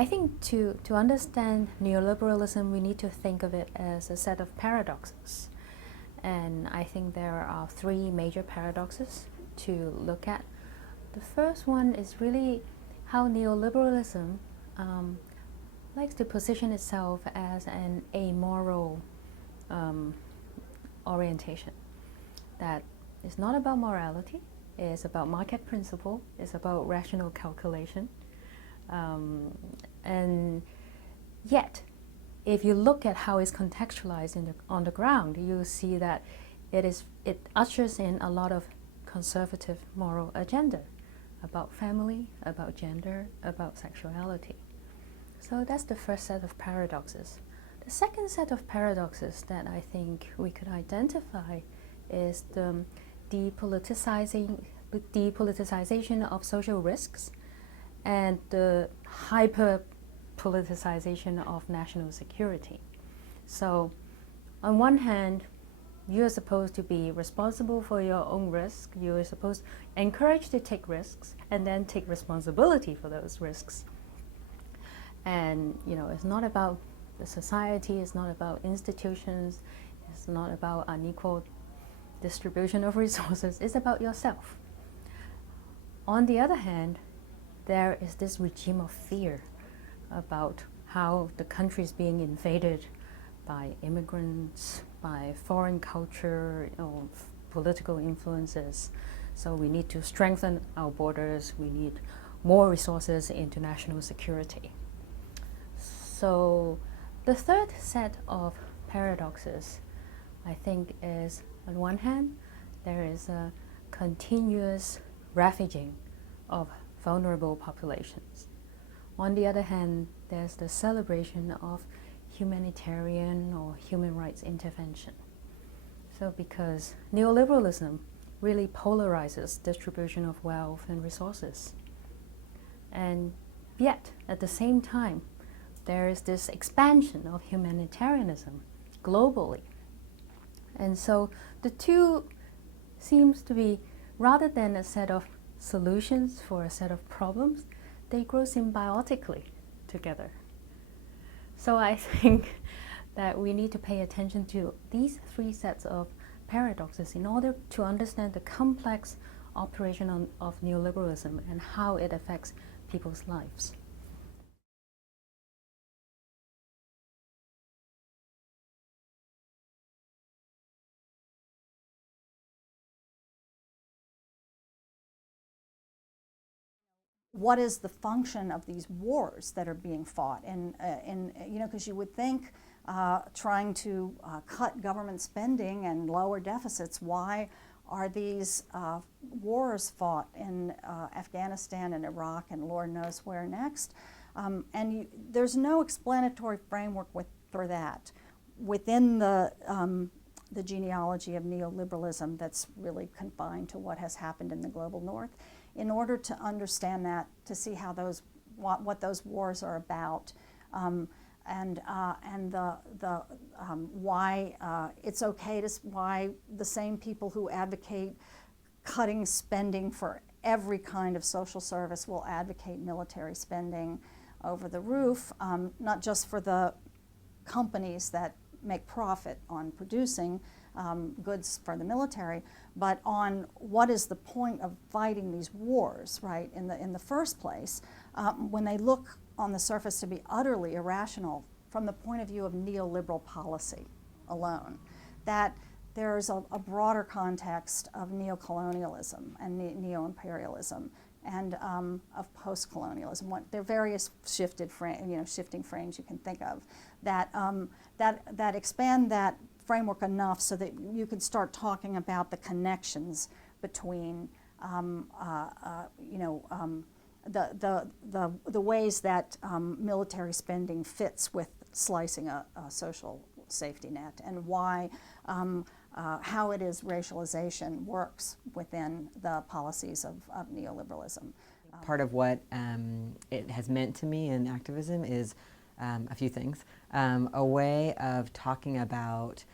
I think to understand neoliberalism, we need to think of it as a set of paradoxes. And I think there are three major paradoxes to look at. The first one is really how neoliberalism likes to position itself as an amoral orientation. That is not about morality, it's about market principle, it's about rational calculation. And yet, if you look at how it's contextualized on the ground, you see that it ushers in a lot of conservative moral agenda about family, about gender, about sexuality. So that's the first set of paradoxes. The second set of paradoxes that I think we could identify is the depoliticization of social risks and the hyper-politicization of national security. So on one hand, you're supposed to be responsible for your own risk. You're supposed to encourage to take risks and then take responsibility for those risks. And it's not about the society, it's not about institutions, it's not about unequal distribution of resources, it's about yourself. On the other hand, there is this regime of fear about how the country is being invaded by immigrants, by foreign culture, political influences. So we need to strengthen our borders, we need more resources into national security. So the third set of paradoxes, I think, is on one hand, there is a continuous ravaging of vulnerable populations. On the other hand, there's the celebration of humanitarian or human rights intervention. So because neoliberalism really polarizes distribution of wealth and resources. And yet, at the same time, there is this expansion of humanitarianism globally. And so the two seems to be, rather than a set of solutions for a set of problems, they grow symbiotically together. So I think that we need to pay attention to these three sets of paradoxes in order to understand the complex operation of neoliberalism and how it affects people's lives. What is the function of these wars that are being fought? And because you would think trying to cut government spending and lower deficits, why are these wars fought in Afghanistan and Iraq and Lord knows where next? There's no explanatory framework for that within the genealogy of neoliberalism that's really confined to what has happened in the global north. In order to understand that, to see how what those wars are about, and why it's okay why the same people who advocate cutting spending for every kind of social service will advocate military spending over the roof, not just for the companies that make profit on producing goods for the military, but on what is the point of fighting these wars, right, in the first place, when they look on the surface to be utterly irrational from the point of view of neoliberal policy alone. That there's a broader context of neocolonialism and neo-imperialism and of post-colonialism. There are various shifting frames you can think of that expand that framework enough so that you can start talking about the connections between the ways that military spending fits with slicing a social safety net, and why how it is racialization works within the policies of neoliberalism. Part of what it has meant to me in activism is a few things. A way of talking about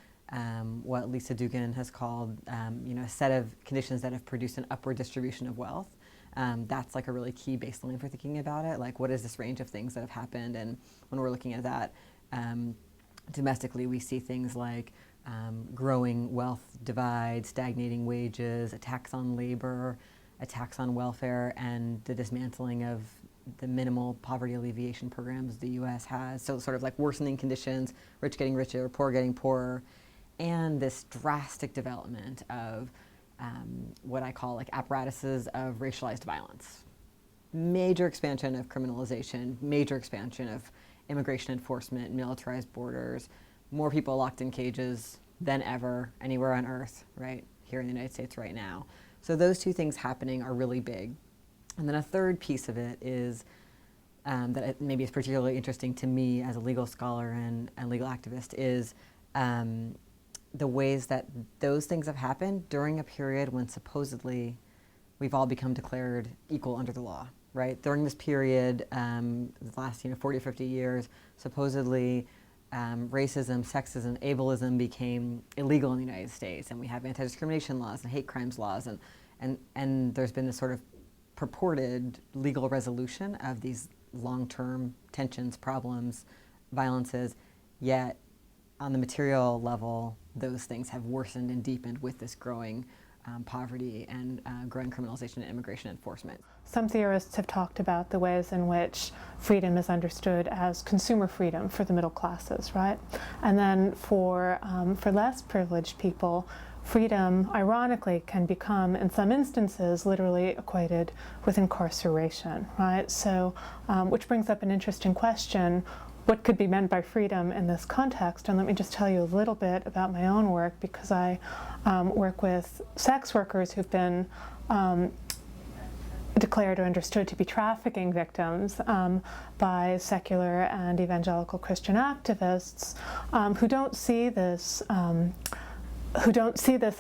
what Lisa Duggan has called a set of conditions that have produced an upward distribution of wealth. That's like a really key baseline for thinking about it. Like, what is this range of things that have happened? And when we're looking at that, domestically, we see things like growing wealth divide, stagnating wages, attacks on labor, attacks on welfare, and the dismantling of the minimal poverty alleviation programs the U.S. has. So sort of like worsening conditions, rich getting richer, poor getting poorer, and this drastic development of what I call like apparatuses of racialized violence. Major expansion of criminalization, major expansion of immigration enforcement, militarized borders, more people locked in cages than ever anywhere on earth, right, here in the United States right now. So those two things happening are really big. And then a third piece of it is that it maybe is particularly interesting to me as a legal scholar and legal activist is the ways that those things have happened during a period when supposedly we've all become declared equal under the law, right? During this period, the last 40 or 50 years, supposedly racism, sexism, ableism became illegal in the United States, and we have anti-discrimination laws and hate crimes laws, and there's been this sort of purported legal resolution of these long-term tensions, problems, violences, yet on the material level, those things have worsened and deepened with this growing poverty and growing criminalization and immigration enforcement. Some theorists have talked about the ways in which freedom is understood as consumer freedom for the middle classes, right? And then for less privileged people, freedom, ironically, can become, in some instances, literally equated with incarceration, right? So, which brings up an interesting question. What could be meant by freedom in this context? And let me just tell you a little bit about my own work, because I work with sex workers who've been declared or understood to be trafficking victims by secular and evangelical Christian activists who don't see this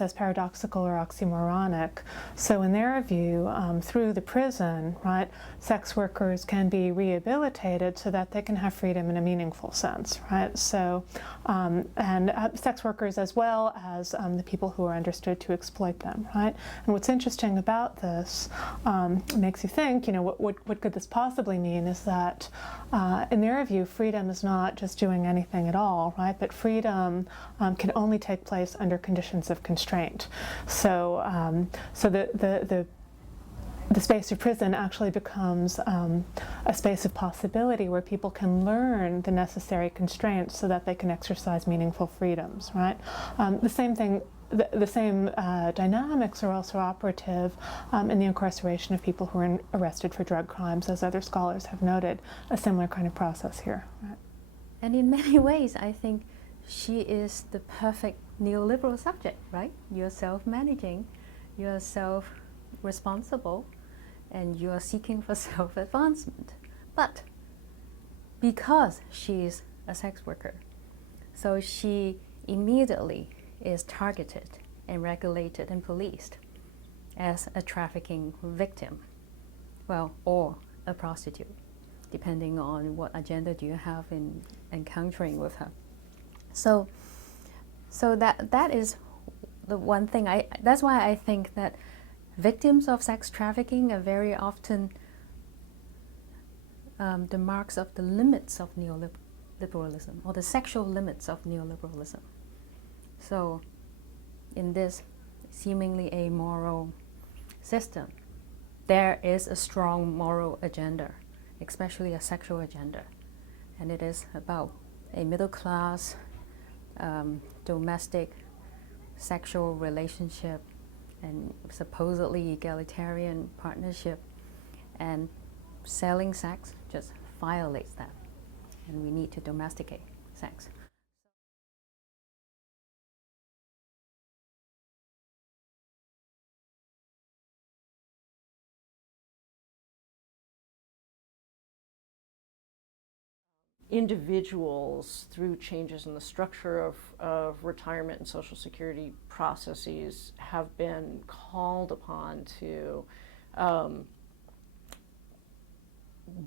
as paradoxical or oxymoronic. So in their view, through the prison, right, sex workers can be rehabilitated so that they can have freedom in a meaningful sense, right? So, and sex workers as well as the people who are understood to exploit them, right? And what's interesting about this makes you think, what could this possibly mean is that in their view, freedom is not just doing anything at all, right? But freedom can only take place under conditions of constraint. So, the space of prison actually becomes a space of possibility where people can learn the necessary constraints so that they can exercise meaningful freedoms, right? The same thing. The same dynamics are also operative in the incarceration of people who are arrested for drug crimes, as other scholars have noted, a similar kind of process here. Right? And in many ways, I think she is the perfect neoliberal subject, right? You're self-managing, you're self-responsible, and you're seeking for self-advancement. But because she's a sex worker, so she immediately is targeted and regulated and policed as a trafficking victim, well, or a prostitute, depending on what agenda do you have in encountering with her. So that is the one thing. That's why I think that victims of sex trafficking are very often the marks of the limits of neoliberalism, or the sexual limits of neoliberalism. So in this seemingly amoral system, there is a strong moral agenda, especially a sexual agenda. And it is about a middle class, domestic, sexual relationship, and supposedly egalitarian partnership. And selling sex just violates that. And we need to domesticate sex. Individuals, through changes in the structure of retirement and Social Security processes, have been called upon to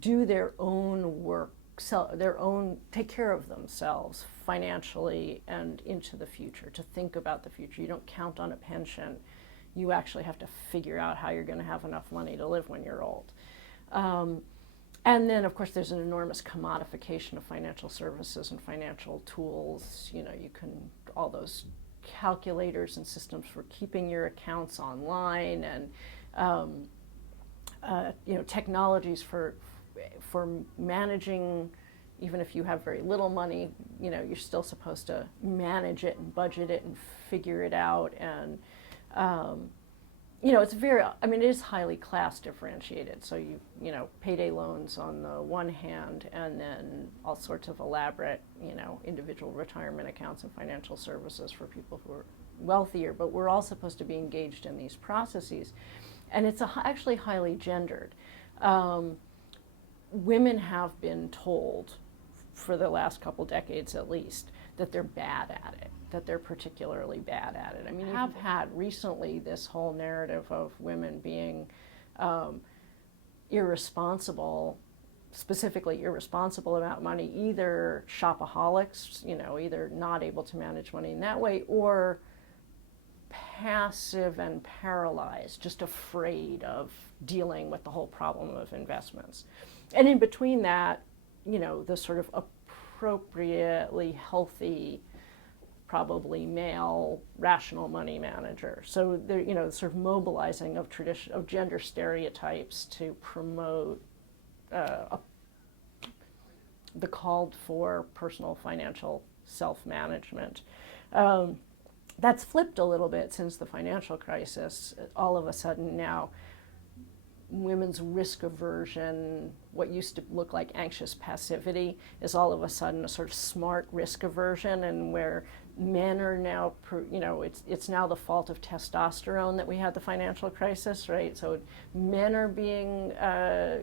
do their own work, take care of themselves financially and into the future, to think about the future. You don't count on a pension. you actually have to figure out how you're going to have enough money to live when you're old. And then, of course, there's an enormous commodification of financial services and financial tools. You know, you can, all those calculators and systems for keeping your accounts online, and you know, technologies for managing. Even if you have very little money, you know, you're still supposed to manage it and budget it and figure it out. And you know, it's very, I mean, it is highly class differentiated. So you know, payday loans on the one hand, and then all sorts of elaborate, you know, individual retirement accounts and financial services for people who are wealthier. But we're all supposed to be engaged in these processes, and it's actually highly gendered. Women have been told, for the last couple decades at least, that they're bad at it, that they're particularly bad at it. I mean, you have had recently this whole narrative of women being irresponsible, specifically irresponsible about money, either shopaholics, you know, either not able to manage money in that way, or passive and paralyzed, just afraid of dealing with the whole problem of investments. And in between that, you know, the sort of appropriately healthy, probably male, rational money manager. So they're, you know, sort of mobilizing of gender stereotypes to promote the called for personal financial self-management. That's flipped a little bit since the financial crisis. All of a sudden now, women's risk aversion, what used to look like anxious passivity, is all of a sudden a sort of smart risk aversion, and where men are now, you know, it's now the fault of testosterone that we had the financial crisis, right? So men are being,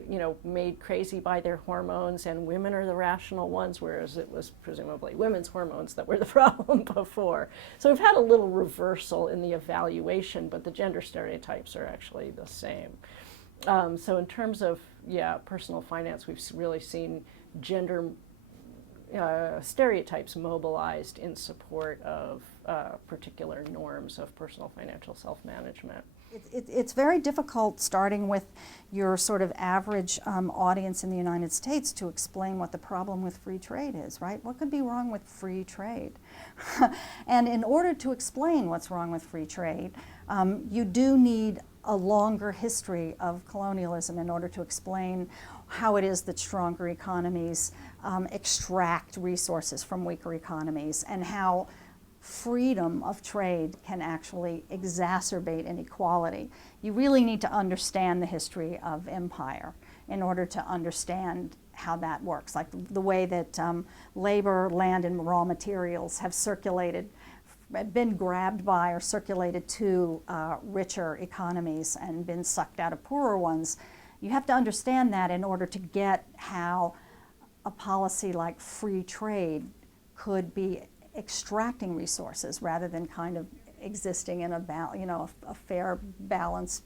you know, made crazy by their hormones, and women are the rational ones, whereas it was presumably women's hormones that were the problem before. So we've had a little reversal in the evaluation, but the gender stereotypes are actually the same. So in terms of, yeah, personal finance, we've really seen gender stereotypes mobilized in support of particular norms of personal financial self-management. It's very difficult, starting with your sort of average audience in the United States, to explain what the problem with free trade is, right? What could be wrong with free trade? And in order to explain what's wrong with free trade, you do need a longer history of colonialism in order to explain how it is that stronger economies extract resources from weaker economies, and how freedom of trade can actually exacerbate inequality. You really need to understand the history of empire in order to understand how that works, like the way that labor, land, and raw materials have circulated, been grabbed by or circulated to richer economies and been sucked out of poorer ones. You have to understand that in order to get how a policy like free trade could be extracting resources rather than kind of existing in a fair, balanced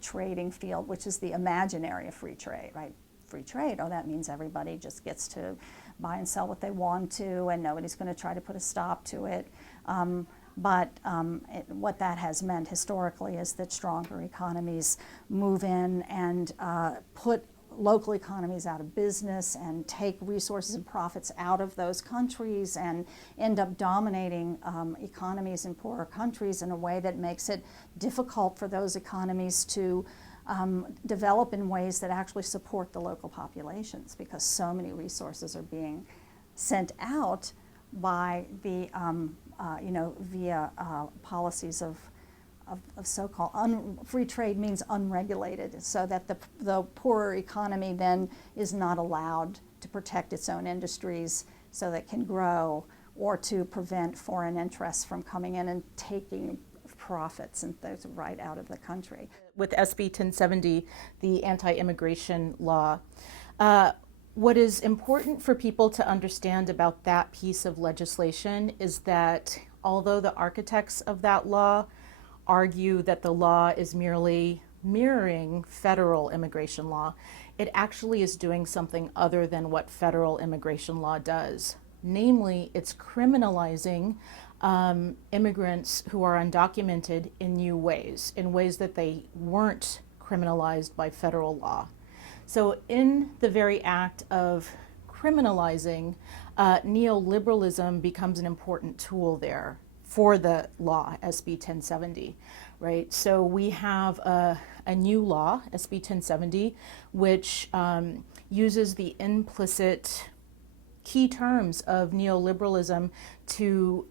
trading field, which is the imaginary of free trade, right? Free trade, oh, that means everybody just gets to buy and sell what they want to, and nobody's going to try to put a stop to it. What that has meant historically is that stronger economies move in and put local economies out of business and take resources and profits out of those countries and end up dominating economies in poorer countries in a way that makes it difficult for those economies to develop in ways that actually support the local populations, because so many resources are being sent out by the, via policies of so-called free trade means unregulated, so that the poorer economy then is not allowed to protect its own industries so that it can grow, or to prevent foreign interests from coming in and taking profits and those right out of the country. With SB 1070, the anti-immigration law, what is important for people to understand about that piece of legislation is that although the architects of that law argue that the law is merely mirroring federal immigration law, it actually is doing something other than what federal immigration law does. Namely, it's criminalizing immigrants who are undocumented in new ways, in ways that they weren't criminalized by federal law. So in the very act of criminalizing, neoliberalism becomes an important tool there for the law, SB 1070, right? So we have a new law, SB 1070, which uses the implicit key terms of neoliberalism to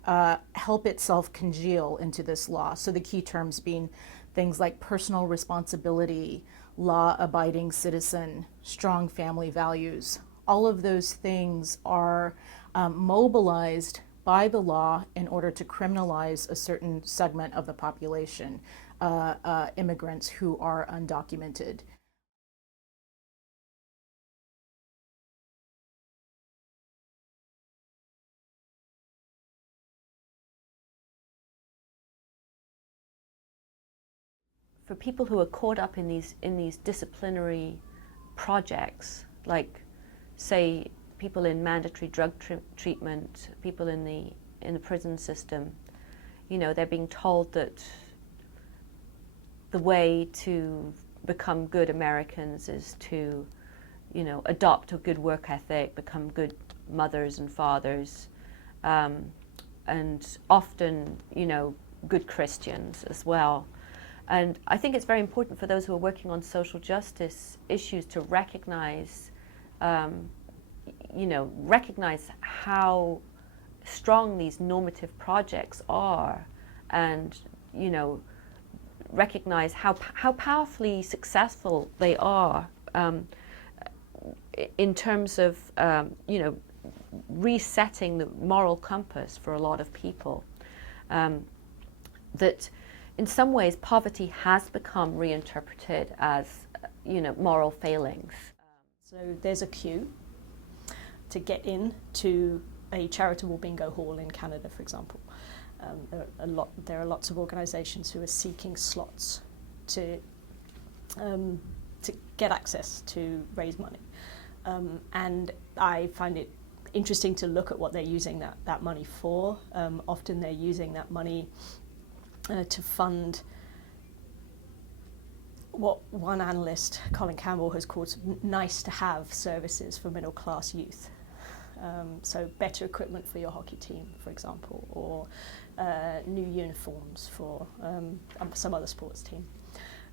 help itself congeal into this law. So the key terms being things like personal responsibility, law-abiding citizen, strong family values. All of those things are mobilized by the law in order to criminalize a certain segment of the population, immigrants who are undocumented. For people who are caught up in these disciplinary projects, like, say, people in mandatory drug treatment, people in the prison system, you know, they're being told that the way to become good Americans is to, you know, adopt a good work ethic, become good mothers and fathers, and often, you know, good Christians as well. And I think it's very important for those who are working on social justice issues to recognize, recognize how strong these normative projects are, and, you know, recognize how powerfully successful they are in terms of, resetting the moral compass for a lot of people. That in some ways, poverty has become reinterpreted as, moral failings. So there's a queue to get in to a charitable bingo hall in Canada, for example. There are lots of organisations who are seeking slots to get access to raise money, and I find it interesting to look at what they're using that money for. Often they're using that money to fund what one analyst, Colin Campbell, has called nice-to-have services for middle-class youth. So better equipment for your hockey team, for example, or new uniforms for some other sports team.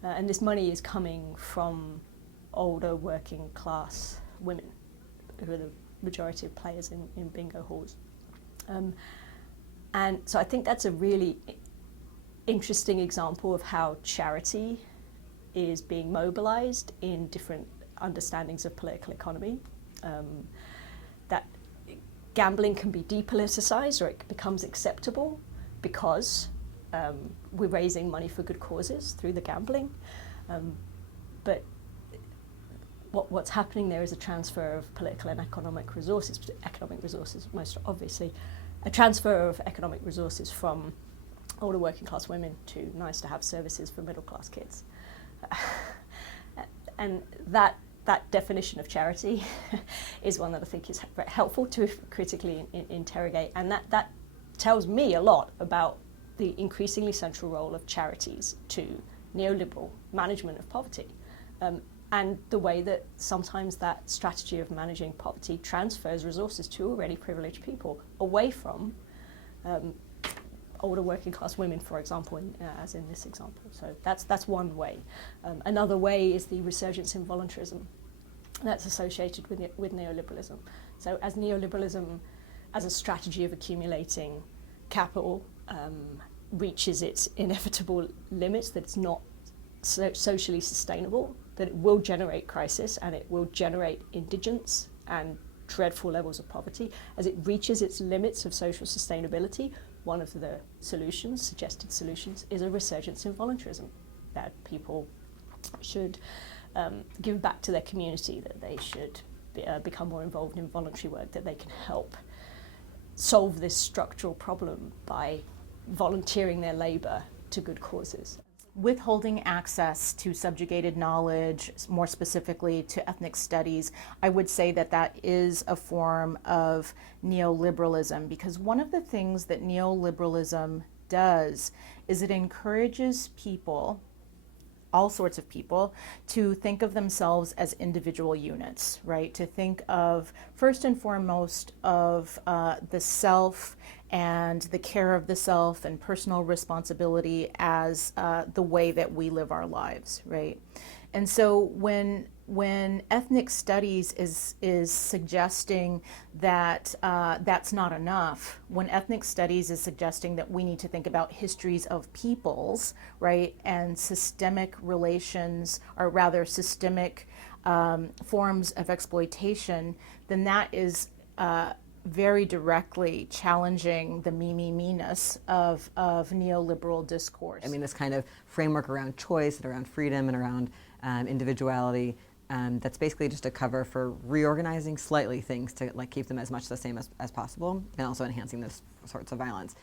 And this money is coming from older working-class women, who are the majority of players in bingo halls. And so I think that's a really interesting example of how charity is being mobilized in different understandings of political economy. That gambling can be depoliticized, or it becomes acceptable because we're raising money for good causes through the gambling. But what's happening there is a transfer of political and economic resources most obviously, a transfer of economic resources from older working class women to nice to have services for middle class kids. And that definition of charity is one that I think is very helpful to critically interrogate, and that tells me a lot about the increasingly central role of charities to neoliberal management of poverty, and the way that sometimes that strategy of managing poverty transfers resources to already privileged people away from older working class women, for example, as in this example. So that's one way. Another way is the resurgence in voluntarism that's associated with neoliberalism. So as neoliberalism, as a strategy of accumulating capital, reaches its inevitable limits, that it's not socially sustainable, that it will generate crisis and it will generate indigence and dreadful levels of poverty. As it reaches its limits of social sustainability, one of the suggested solutions, is a resurgence in voluntarism, that people should give back to their community, that they should become more involved in voluntary work, that they can help solve this structural problem by volunteering their labour to good causes. withholding access to subjugated knowledge, more specifically to ethnic studies, I would say that that is a form of neoliberalism, because one of the things that neoliberalism does is it encourages people, all sorts of people, to think of themselves as individual units, right? To think of, first and foremost, of the self and the care of the self and personal responsibility as the way that we live our lives, right? And so when ethnic studies is suggesting that that's not enough, when ethnic studies is suggesting that we need to think about histories of peoples, right, and systemic relations, or rather systemic forms of exploitation, then that is very directly challenging the me-ness of neoliberal discourse. I mean, this kind of framework around choice and around freedom and around individuality, that's basically just a cover for reorganizing slightly things to like keep them as much the same as possible, and also enhancing those sorts of violence.